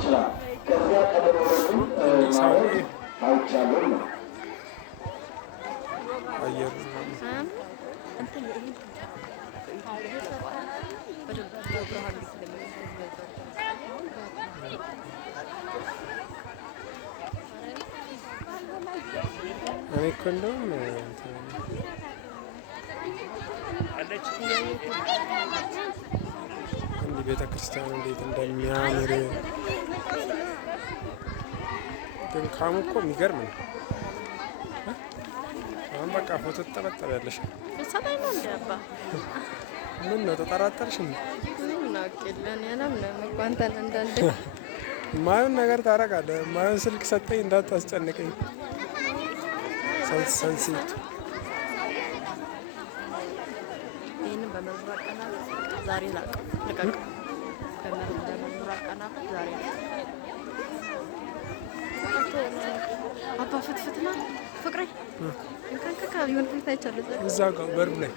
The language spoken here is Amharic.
ይችላል። ከዚያ ቀደም ብሎ ማየት አይቻልም ነው። አየሩ እኔ እኮ እንደውም እንዲህ ቤተክርስቲያኑ እንዴት እንደሚያምር ግን ካሙ እኮ የሚገርም ነው። አሁን በቃ ፎቶ ትጠበጠቢያለሽ። ምን ነው ተጠራጠርሽ? ማየውን ነገር ታረጋለህ። ማየውን ስልክ ሰጠኝ እንዳታስጨንቀኝ። ሰንሲት ይህንን በመዝሙር አቀናበር ዛሬ ልቀቅ። በመዝሙር አቀናበር ዛሬ አባ ፍትፍትና ፍቅሬ እንካንከካ የሆነ ፊት አይቻለሁ እዛ ጋር በሩ ላይ